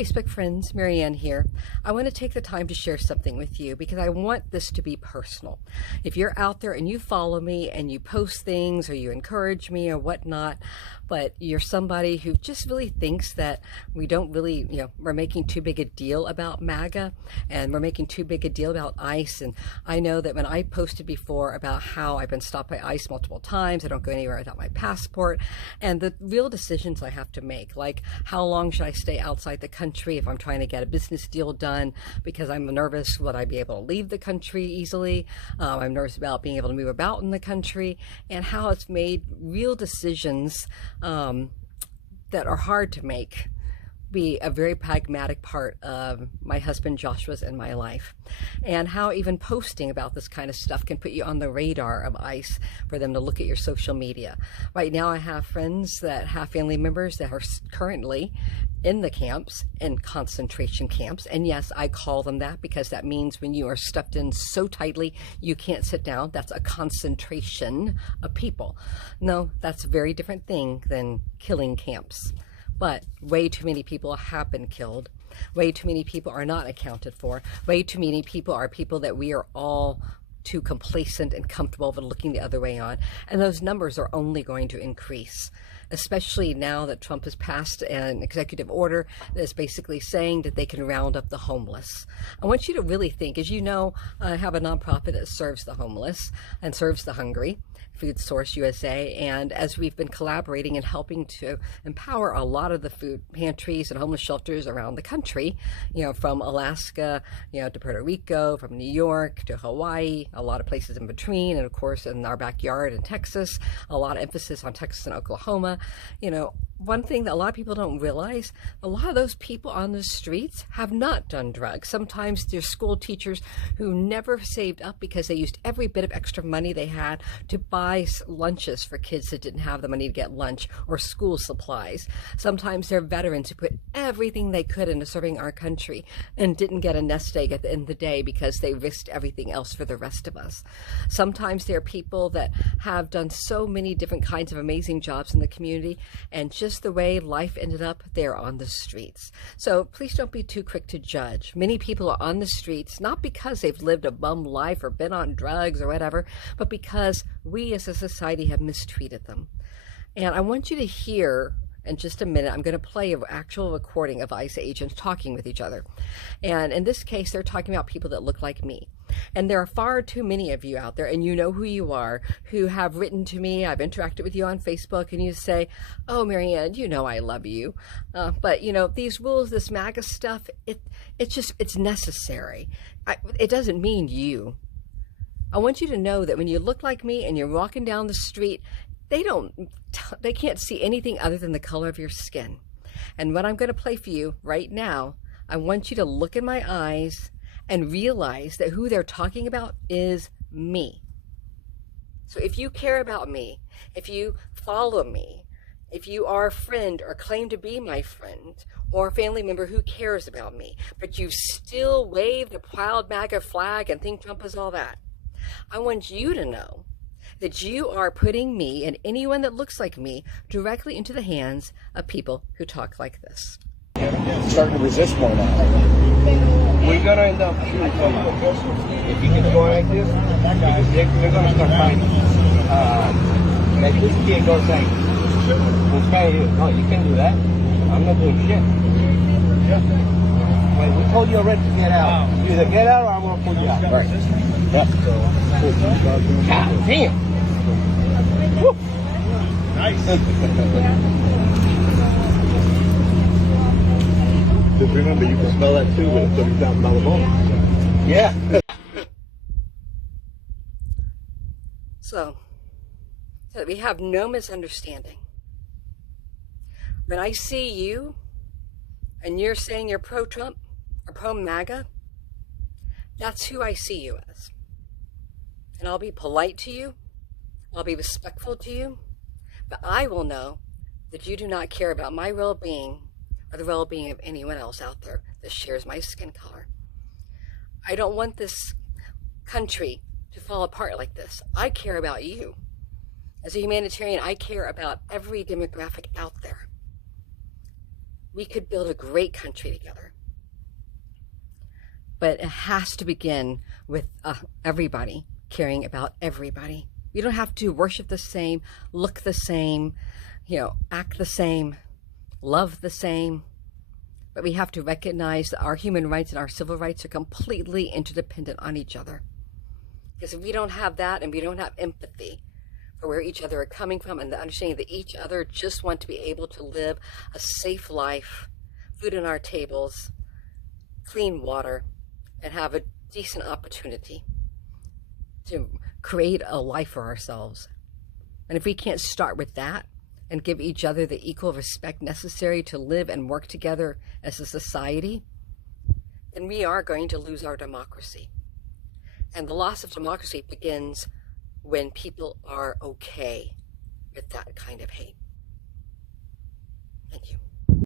Facebook friends, Marianne here. I want to take the time to share something with you because I want this to be personal. If you're out there and you follow me and you post things or you encourage me or whatnot, but you're somebody who just really thinks that we don't really, we're making too big a deal about MAGA and we're making too big a deal about ICE. And I know that when I posted before about how I've been stopped by ICE multiple times, I don't go anywhere without my passport, and the real decisions I have to make, like how long should I stay outside the country if I'm trying to get a business deal done because I'm nervous, would I be able to leave the country easily? I'm nervous about being able to move about in the country, and how it's made real decisions that are hard to make be a very pragmatic part of my husband Joshua's and my life, and how even posting about this kind of stuff can put you on the radar of ICE for them to look at your social media. Right now I have friends that have family members that are currently in the camps, in concentration camps, and yes, I call them that because that means when you are stuffed in so tightly you can't sit down. That's a concentration of people. No, that's a very different thing than killing camps. But way too many people have been killed. Way too many people are not accounted for. Way too many people are people that we are all too complacent and comfortable with looking the other way on. And those numbers are only going to increase, especially now that Trump has passed an executive order that is basically saying that they can round up the homeless. I want you to really think, as you know, I have a nonprofit that serves the homeless and serves the hungry, Food Source USA, and as we've been collaborating and helping to empower a lot of the food pantries and homeless shelters around the country, from Alaska, to Puerto Rico, from New York to Hawaii, a lot of places in between, and of course in our backyard in Texas, a lot of emphasis on Texas and Oklahoma. One thing that a lot of people don't realize, a lot of those people on the streets have not done drugs. Sometimes they're school teachers who never saved up because they used every bit of extra money they had to buy lunches for kids that didn't have the money to get lunch, or school supplies. Sometimes they're veterans who put everything they could into serving our country and didn't get a nest egg at the end of the day because they risked everything else for the rest of us. Sometimes there are people that have done so many different kinds of amazing jobs in the community, and just the way life ended up, they're on the streets. So please don't be too quick to judge. Many people are on the streets not because they've lived a bum life or been on drugs or whatever, but because we as a society have mistreated them. And I want you to hear, in just a minute, I'm going to play an actual recording of ICE agents talking with each other. And in this case, they're talking about people that look like me. And there are far too many of you out there, and you know who you are, who have written to me. I've interacted with you on Facebook, and you say, oh, Marianne, I love you. But, these rules, this MAGA stuff, it's necessary. It doesn't mean you. I want you to know that when you look like me and you're walking down the street, they can't see anything other than the color of your skin. And what I'm going to play for you right now, I want you to look in my eyes and realize that who they're talking about is me. So if you care about me, if you follow me, if you are a friend or claim to be my friend or a family member who cares about me, but you still wave the proud MAGA flag and think Trump is all that, I want you to know that you are putting me and anyone that looks like me directly into the hands of people who talk like this. Starting to resist more now. We're gonna end up shooting someone. If you can go like this, because they're gonna start fighting. Like this kid goes like, this guy here, no, you can't do that. I'm not doing shit. Wait, we told you already to get out. You either get out or I'm gonna pull you out. Right. Yep. God damn. Woo. Nice. Just remember, you can smell that too with a $30,000 bonus. Yeah. So that we have no misunderstanding. When I see you and you're saying you're pro-Trump or pro-MAGA, that's who I see you as. And I'll be polite to you, I'll be respectful to you, but I will know that you do not care about my well-being or the well-being of anyone else out there that shares my skin color. I don't want this country to fall apart like this. I care about you. As a humanitarian, I care about every demographic out there. we could build a great country together. But it has to begin with everybody caring about everybody. You don't have to worship the same, look the same, act the same, love the same. But we have to recognize that our human rights and our civil rights are completely interdependent on each other. Because if we don't have that, and we don't have empathy for where each other are coming from, and the understanding that each other just want to be able to live a safe life, food on our tables, clean water, and have a decent opportunity to create a life for ourselves. And if we can't start with that and give each other the equal respect necessary to live and work together as a society, then we are going to lose our democracy. And the loss of democracy begins when people are okay with that kind of hate. Thank you.